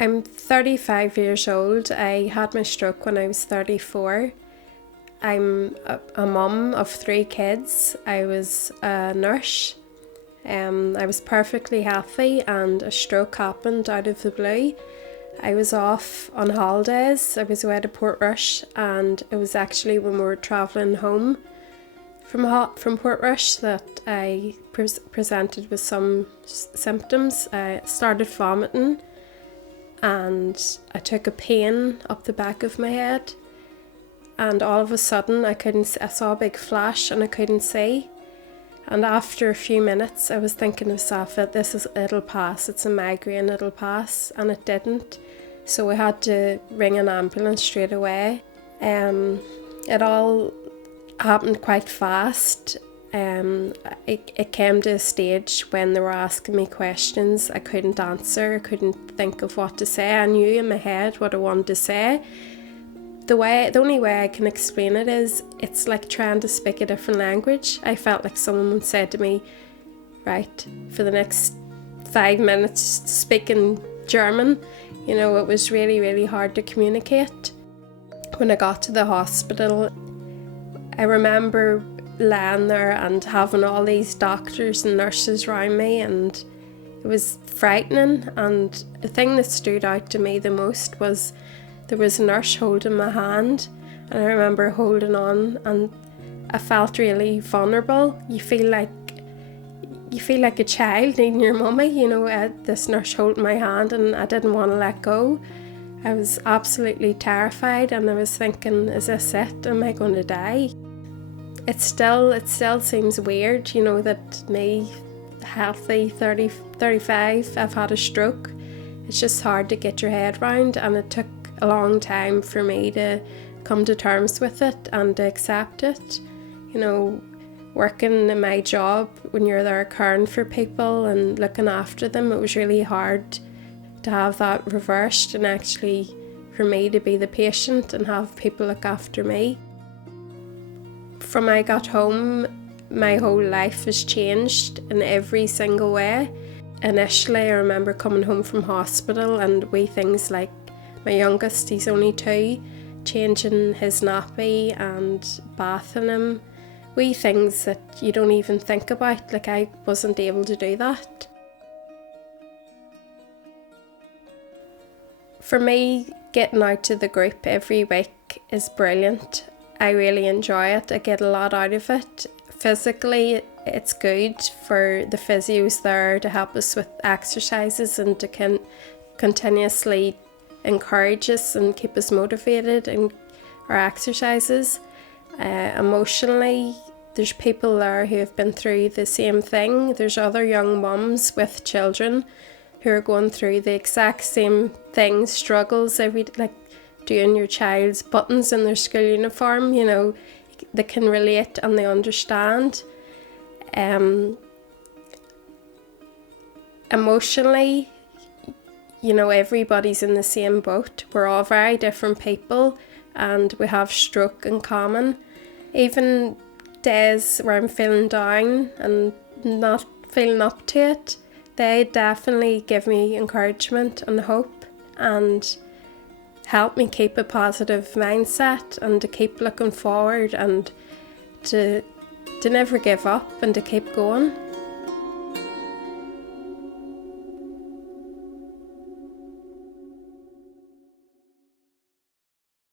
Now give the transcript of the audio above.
I'm 35 years old. I had my stroke when I was 34. I'm a mum of 3 kids. I was a nurse. I was perfectly healthy and a stroke happened out of the blue. I was off on holidays. I was away to Portrush, and it was actually when we were travelling home from Portrush that I presented with some symptoms. I started vomiting and I took a pain up the back of my head, and all of a sudden I saw a big flash and I couldn't see. And after a few minutes I was thinking to myself that it'll pass, it's a migraine, it'll pass, and it didn't. So we had to ring an ambulance straight away. It all happened quite fast. It came to a stage when they were asking me questions I couldn't answer. I couldn't think of what to say. I knew in my head what I wanted to say. The only way I can explain it is it's like trying to speak a different language. I felt like someone said to me, right, for the next 5 minutes speaking German. You know, it was really, really hard to communicate. When I got to the hospital, I remember lying there and having all these doctors and nurses around me, and it was frightening. And the thing that stood out to me the most was there was a nurse holding my hand, and I remember holding on, and I felt really vulnerable. You feel like a child needing your mummy, you know, this nurse holding my hand, and I didn't want to let go. I was absolutely terrified, and I was thinking, is this it? Am I going to die? It still seems weird, you know, that me, healthy, 35, I've had a stroke. It's just hard to get your head round, and it took a long time for me to come to terms with it and to accept it. You know, working in my job, when you're there caring for people and looking after them, it was really hard to have that reversed and actually for me to be the patient and have people look after me. From I got home, my whole life has changed in every single way. Initially, I remember coming home from hospital and wee things like my youngest, he's only 2, changing his nappy and bathing him. Wee things that you don't even think about, like I wasn't able to do that. For me, getting out to the group every week is brilliant. I really enjoy it. I get a lot out of it. Physically, it's good for the physios there to help us with exercises and to continuously encourage us and keep us motivated in our exercises. Emotionally, there's people there who have been through the same thing. There's other young mums with children who are going through the exact same things, struggles, like doing your child's buttons in their school uniform. You know, they can relate and they understand. Emotionally, you know, everybody's in the same boat. We're all very different people and we have stroke in common. Even days where I'm feeling down and not feeling up to it, they definitely give me encouragement and hope and help me keep a positive mindset and to keep looking forward and to never give up and to keep going.